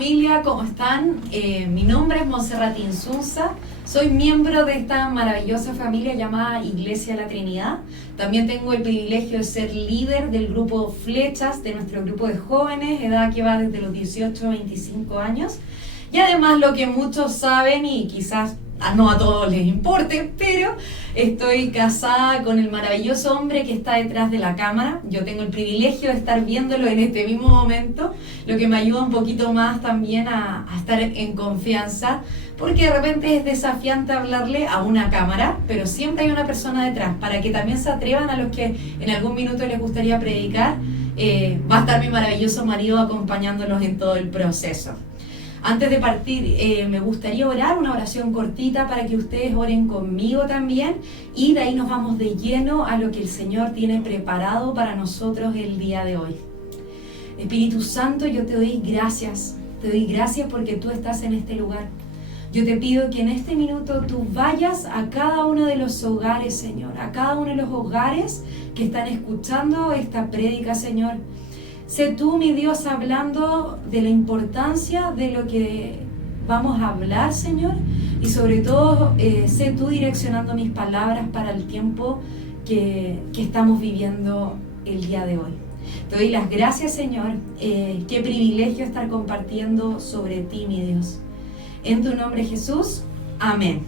familia, ¿cómo están? Mi nombre es Montserrat Insunza, soy miembro de esta maravillosa familia llamada Iglesia La Trinidad. También tengo el privilegio de ser líder del grupo Flechas, de nuestro grupo de jóvenes, edad que va desde los 18 a 25 años. Y además lo que muchos saben y quizás no a todos les importe, pero estoy casada con el maravilloso hombre que está detrás de la cámara. Yo tengo el privilegio de estar viéndolo en este mismo momento, lo que me ayuda un poquito más también a estar en confianza, porque de repente es desafiante hablarle a una cámara, pero siempre hay una persona detrás, para que también se atrevan a los que en algún minuto les gustaría predicar. Va a estar mi maravilloso marido acompañándolos en todo el proceso. Antes de partir, me gustaría orar una oración cortita para que ustedes oren conmigo también, y de ahí nos vamos de lleno a lo que el Señor tiene preparado para nosotros el día de hoy. Espíritu Santo, yo te doy gracias porque tú estás en este lugar. Yo te pido que en este minuto tú vayas a cada uno de los hogares, Señor, a cada uno de los hogares que están escuchando esta prédica, Señor. Sé tú, mi Dios, hablando de la importancia de lo que vamos a hablar, Señor, y sobre todo sé tú direccionando mis palabras para el tiempo que estamos viviendo el día de hoy. Te doy las gracias, Señor. Qué privilegio estar compartiendo sobre ti, mi Dios. En tu nombre, Jesús. Amén.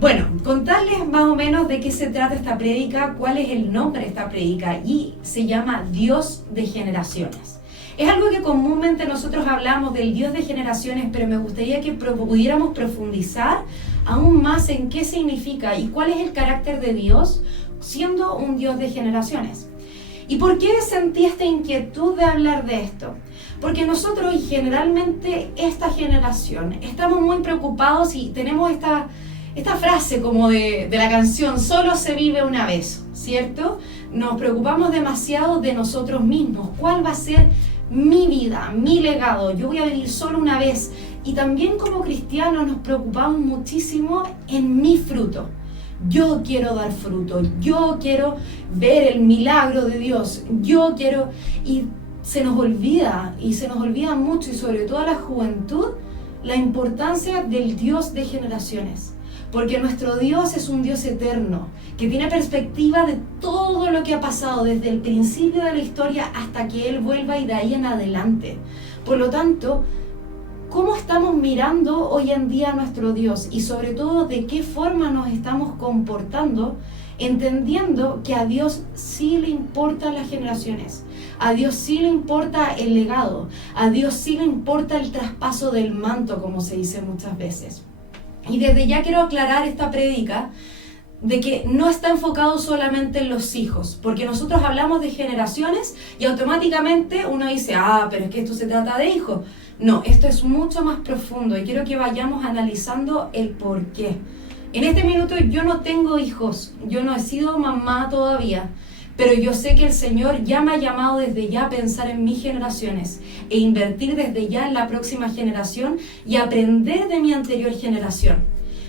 Bueno, contarles más o menos de qué se trata esta prédica, cuál es el nombre de esta prédica, y se llama Dios de Generaciones. Es algo que comúnmente nosotros hablamos del Dios de generaciones, pero me gustaría que pudiéramos profundizar aún más en qué significa y cuál es el carácter de Dios siendo un Dios de generaciones. ¿Y por qué sentí esta inquietud de hablar de esto? Porque nosotros, y generalmente esta generación, estamos muy preocupados y tenemos esta frase como de la canción, solo se vive una vez, ¿cierto? Nos preocupamos demasiado de nosotros mismos. ¿Cuál va a ser mi vida, mi legado? Yo voy a vivir solo una vez. Y también como cristianos nos preocupamos muchísimo en mi fruto. Yo quiero dar fruto, yo quiero ver el milagro de Dios, yo quiero... Y se nos olvida mucho, y sobre todo a la juventud, la importancia del Dios de generaciones. Porque nuestro Dios es un Dios eterno, que tiene perspectiva de todo lo que ha pasado desde el principio de la historia hasta que Él vuelva y de ahí en adelante. Por lo tanto, ¿cómo estamos mirando hoy en día a nuestro Dios? Y sobre todo, ¿de qué forma nos estamos comportando? Entendiendo que a Dios sí le importan las generaciones, a Dios sí le importa el legado, a Dios sí le importa el traspaso del manto, como se dice muchas veces. Y desde ya quiero aclarar esta prédica de que no está enfocado solamente en los hijos, porque nosotros hablamos de generaciones y automáticamente uno dice, pero es que esto se trata de hijos. No, esto es mucho más profundo y quiero que vayamos analizando el por qué. En este minuto yo no tengo hijos, yo no he sido mamá todavía, pero yo sé que el Señor ya me ha llamado desde ya a pensar en mis generaciones e invertir desde ya en la próxima generación y aprender de mi anterior generación.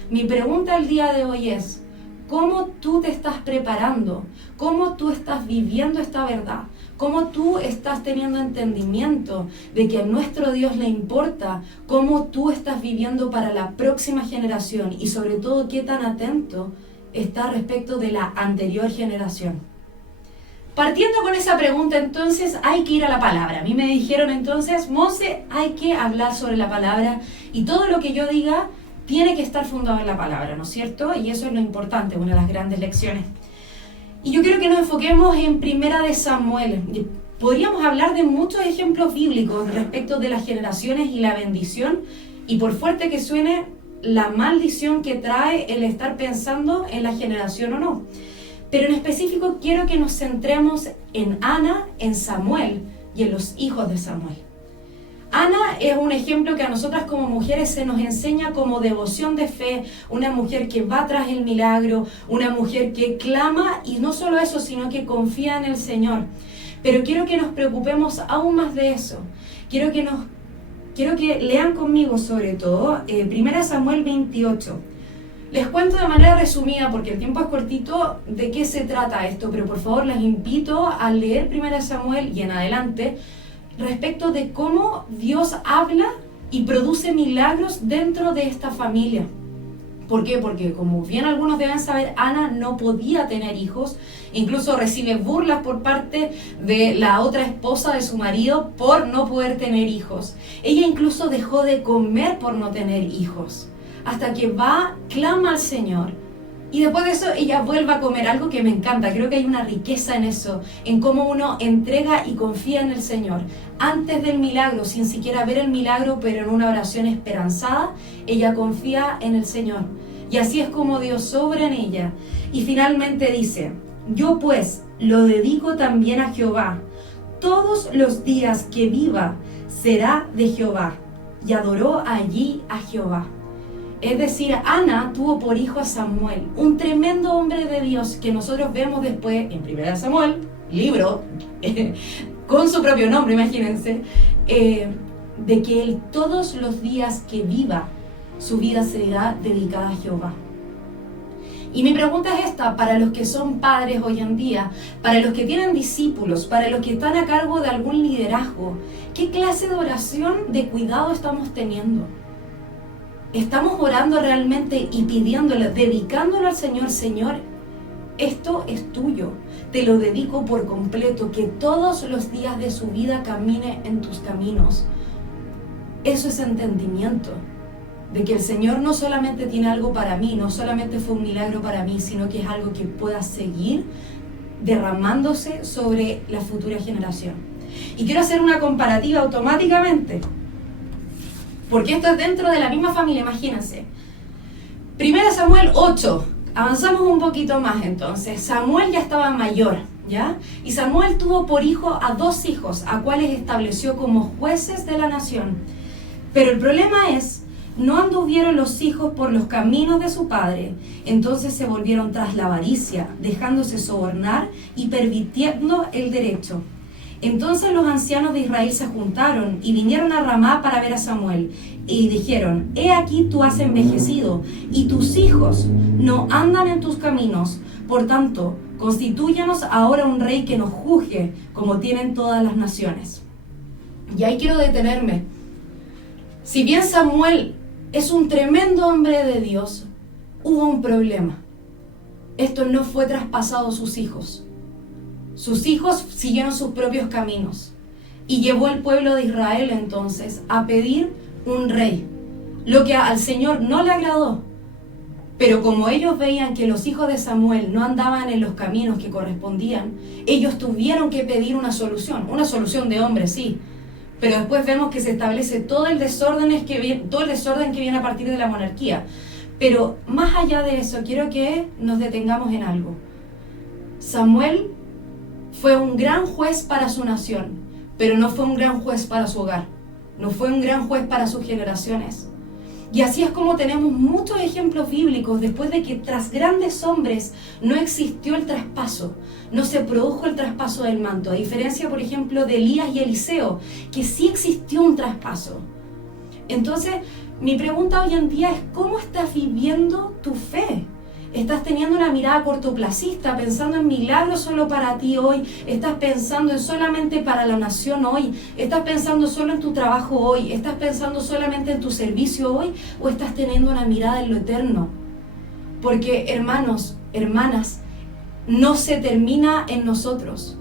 Mi pregunta el día de hoy es, ¿cómo tú te estás preparando? ¿Cómo tú estás viviendo esta verdad? ¿Cómo tú estás teniendo entendimiento de que a nuestro Dios le importa? ¿Cómo tú estás viviendo para la próxima generación? Y sobre todo, ¿qué tan atento estás respecto de la anterior generación? Partiendo con esa pregunta, entonces, hay que ir a la palabra. A mí me dijeron entonces, Monse, hay que hablar sobre la palabra y todo lo que yo diga tiene que estar fundado en la palabra, ¿no es cierto? Y eso es lo importante, una de las grandes lecciones. Y yo quiero que nos enfoquemos en Primera de Samuel. Podríamos hablar de muchos ejemplos bíblicos respecto de las generaciones y la bendición, y por fuerte que suene, la maldición que trae el estar pensando en la generación o no. Pero en específico quiero que nos centremos en Ana, en Samuel y en los hijos de Samuel. Ana es un ejemplo que a nosotras como mujeres se nos enseña como devoción de fe, una mujer que va tras el milagro, una mujer que clama, y no solo eso, sino que confía en el Señor. Pero quiero que nos preocupemos aún más de eso. Quiero que lean conmigo sobre todo 1 Samuel 28. Les cuento de manera resumida, porque el tiempo es cortito, de qué se trata esto, pero por favor les invito a leer 1 Samuel y en adelante respecto de cómo Dios habla y produce milagros dentro de esta familia. ¿Por qué? Porque como bien algunos deben saber, Ana no podía tener hijos, incluso recibe burlas por parte de la otra esposa de su marido por no poder tener hijos. Ella incluso dejó de comer por no tener hijos, hasta que va, clama al Señor, y después de eso ella vuelve a comer, algo que me encanta. Creo que hay una riqueza en eso, en cómo uno entrega y confía en el Señor. Antes del milagro, sin siquiera ver el milagro, pero en una oración esperanzada, ella confía en el Señor. Y así es como Dios obra en ella. Y finalmente dice, yo pues lo dedico también a Jehová. Todos los días que viva será de Jehová. Y adoró allí a Jehová. Es decir, Ana tuvo por hijo a Samuel, un tremendo hombre de Dios que nosotros vemos después en 1 Samuel, libro, con su propio nombre, imagínense, de que él todos los días que viva, su vida será dedicada a Jehová. Y mi pregunta es esta, para los que son padres hoy en día, para los que tienen discípulos, para los que están a cargo de algún liderazgo, ¿qué clase de oración de cuidado estamos teniendo? ¿Estamos orando realmente y pidiéndole, dedicándolo al Señor? Señor, esto es tuyo, te lo dedico por completo, que todos los días de su vida camine en tus caminos. Eso es entendimiento, de que el Señor no solamente tiene algo para mí, no solamente fue un milagro para mí, sino que es algo que pueda seguir derramándose sobre la futura generación. Y quiero hacer una comparativa automáticamente, porque esto es dentro de la misma familia, imagínense. 1 Samuel 8, avanzamos un poquito más entonces. Samuel ya estaba mayor, ¿ya? Y Samuel tuvo por hijo a 2 hijos, a cuales estableció como jueces de la nación. Pero el problema es, no anduvieron los hijos por los caminos de su padre, entonces se volvieron tras la avaricia, dejándose sobornar y pervirtiendo el derecho. Entonces los ancianos de Israel se juntaron y vinieron a Ramá para ver a Samuel, y dijeron, he aquí tú has envejecido, y tus hijos no andan en tus caminos, por tanto, constitúyanos ahora un rey que nos juzgue, como tienen todas las naciones. Y ahí quiero detenerme. Si bien Samuel es un tremendo hombre de Dios, hubo un problema. Esto no fue traspasado a sus hijos. Sus hijos siguieron sus propios caminos y llevó al pueblo de Israel entonces a pedir un rey, lo que al Señor no le agradó. Pero como ellos veían que los hijos de Samuel no andaban en los caminos que correspondían, ellos tuvieron que pedir una solución de hombres, sí, pero después vemos que se establece todo el desorden que viene a partir de la monarquía. Pero más allá de eso, quiero que nos detengamos en algo. Samuel fue un gran juez para su nación, pero no fue un gran juez para su hogar, no fue un gran juez para sus generaciones. Y así es como tenemos muchos ejemplos bíblicos después de que tras grandes hombres no existió el traspaso, no se produjo el traspaso del manto, a diferencia, por ejemplo, de Elías y Eliseo, que sí existió un traspaso. Entonces, mi pregunta hoy en día es, ¿cómo estás viviendo tu fe? ¿Estás teniendo una mirada cortoplacista, pensando en milagros solo para ti hoy? ¿Estás pensando en solamente para la nación hoy? ¿Estás pensando solo en tu trabajo hoy? ¿Estás pensando solamente en tu servicio hoy? ¿O estás teniendo una mirada en lo eterno? Porque, hermanos, hermanas, no se termina en nosotros.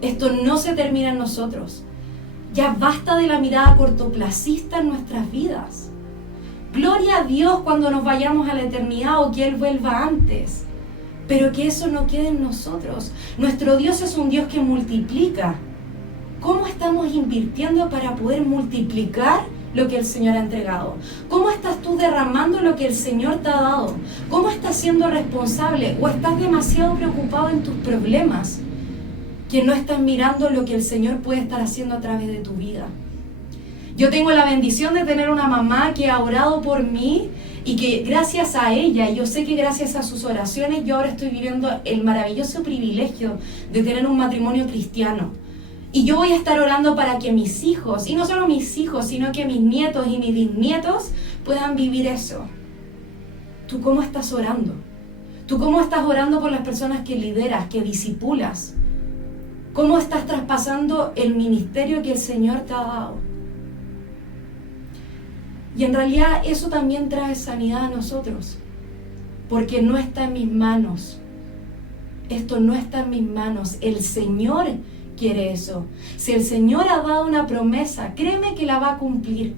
Esto no se termina en nosotros. Ya basta de la mirada cortoplacista en nuestras vidas. Gloria a Dios cuando nos vayamos a la eternidad o que Él vuelva antes. Pero que eso no quede en nosotros. Nuestro Dios es un Dios que multiplica. ¿Cómo estamos invirtiendo para poder multiplicar lo que el Señor ha entregado? ¿Cómo estás tú derramando lo que el Señor te ha dado? ¿Cómo estás siendo responsable? ¿O estás demasiado preocupado en tus problemas que no estás mirando lo que el Señor puede estar haciendo a través de tu vida? Yo tengo la bendición de tener una mamá que ha orado por mí y que gracias a ella, yo sé que gracias a sus oraciones, yo ahora estoy viviendo el maravilloso privilegio de tener un matrimonio cristiano. Y yo voy a estar orando para que mis hijos, y no solo mis hijos, sino que mis nietos y mis bisnietos puedan vivir eso. ¿Tú cómo estás orando? ¿Tú cómo estás orando por las personas que lideras, que discipulas? ¿Cómo estás traspasando el ministerio que el Señor te ha dado? Y en realidad eso también trae sanidad a nosotros, porque no está en mis manos. Esto no está en mis manos. El Señor quiere eso. Si el Señor ha dado una promesa, créeme que la va a cumplir.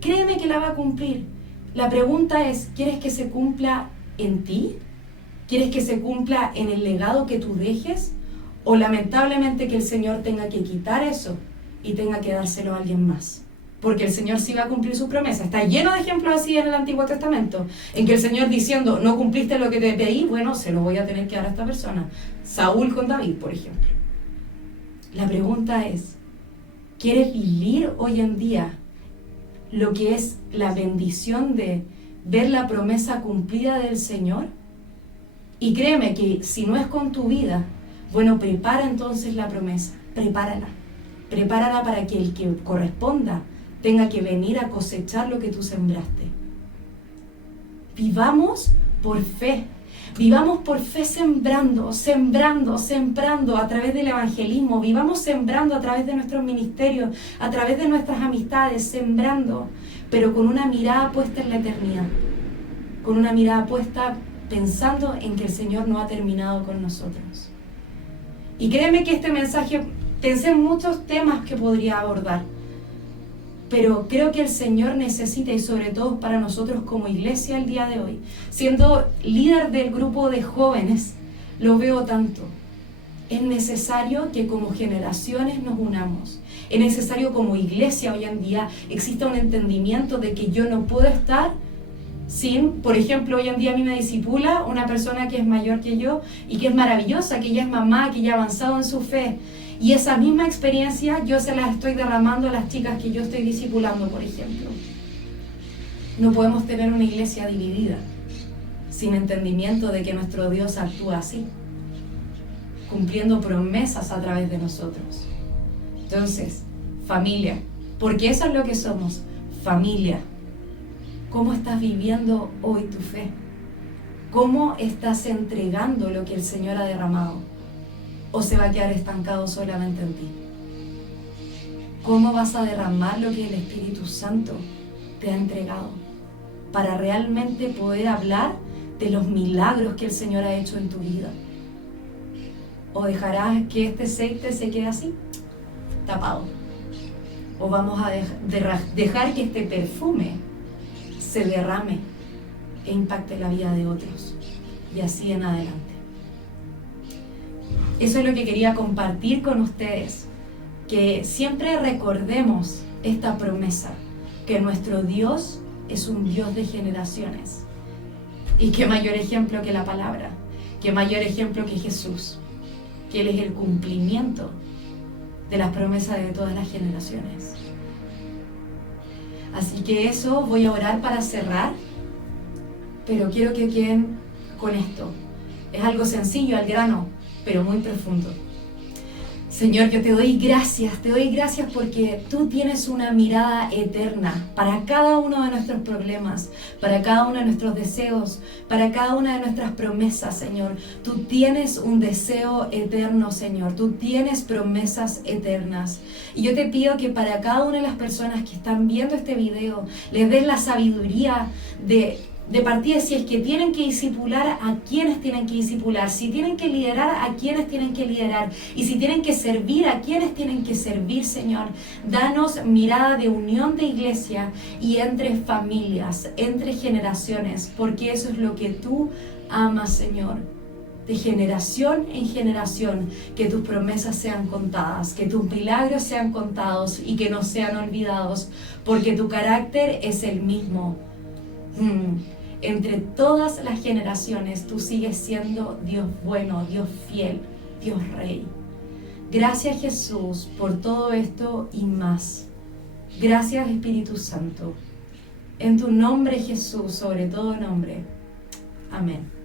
Créeme que la va a cumplir. La pregunta es, ¿quieres que se cumpla en ti? ¿Quieres que se cumpla en el legado que tú dejes? ¿O lamentablemente que el Señor tenga que quitar eso y tenga que dárselo a alguien más? Porque el Señor sí va a cumplir su promesa. Está lleno de ejemplos así en el Antiguo Testamento, en que el Señor diciendo, no cumpliste lo que te pedí, bueno, se lo voy a tener que dar a esta persona. Saúl con David, por ejemplo. La pregunta es, ¿quieres vivir hoy en día lo que es la bendición de ver la promesa cumplida del Señor? Y créeme que si no es con tu vida, bueno, prepara entonces la promesa, prepárala. Prepárala para que el que corresponda tenga que venir a cosechar lo que tú sembraste. Vivamos por fe. Vivamos por fe sembrando a través del evangelismo. Vivamos sembrando a través de nuestros ministerios, a través de nuestras amistades, sembrando, pero con una mirada puesta en la eternidad. Con una mirada puesta pensando en que el Señor no ha terminado con nosotros. Y créeme que este mensaje, pensé en muchos temas que podría abordar, pero creo que el Señor necesita, y sobre todo para nosotros como iglesia el día de hoy, siendo líder del grupo de jóvenes, lo veo tanto. Es necesario que como generaciones nos unamos. Es necesario como iglesia hoy en día exista un entendimiento de que yo no puedo estar sin, por ejemplo, hoy en día a mí me discipula una persona que es mayor que yo y que es maravillosa, que ella es mamá, que ella ha avanzado en su fe. Y esa misma experiencia yo se la estoy derramando a las chicas que yo estoy discipulando, por ejemplo. No podemos tener una iglesia dividida, sin entendimiento de que nuestro Dios actúa así, cumpliendo promesas a través de nosotros. Entonces, familia, porque eso es lo que somos, familia. ¿Cómo estás viviendo hoy tu fe? ¿Cómo estás entregando lo que el Señor ha derramado? ¿O se va a quedar estancado solamente en ti? ¿Cómo vas a derramar lo que el Espíritu Santo te ha entregado para realmente poder hablar de los milagros que el Señor ha hecho en tu vida? ¿O dejarás que este aceite se quede así, tapado? ¿O vamos a dejar que este perfume se derrame e impacte la vida de otros? Y así en adelante. Eso es lo que quería compartir con ustedes, que siempre recordemos esta promesa, que nuestro Dios es un Dios de generaciones. Y qué mayor ejemplo que la palabra, qué mayor ejemplo que Jesús, que Él es el cumplimiento de las promesas de todas las generaciones. Así que eso, voy a orar para cerrar, pero quiero que queden con esto. Es algo sencillo, al grano, pero muy profundo. Señor, yo te doy gracias porque tú tienes una mirada eterna para cada uno de nuestros problemas, para cada uno de nuestros deseos, para cada una de nuestras promesas, Señor. Tú tienes un deseo eterno, Señor. Tú tienes promesas eternas. Y yo te pido que para cada una de las personas que están viendo este video, les des la sabiduría de partida, si es que tienen que discipular, a quienes tienen que discipular, si tienen que liderar, a quienes tienen que liderar, y si tienen que servir, a quienes tienen que servir, Señor. Danos mirada de unión de iglesia y entre familias, entre generaciones, porque eso es lo que tú amas, Señor. De generación en generación, que tus promesas sean contadas, que tus milagros sean contados y que no sean olvidados, porque tu carácter es el mismo. Entre todas las generaciones tú sigues siendo Dios bueno, Dios fiel, Dios Rey. Gracias, Jesús, por todo esto y más. Gracias, Espíritu Santo. En tu nombre, Jesús, sobre todo nombre. Amén.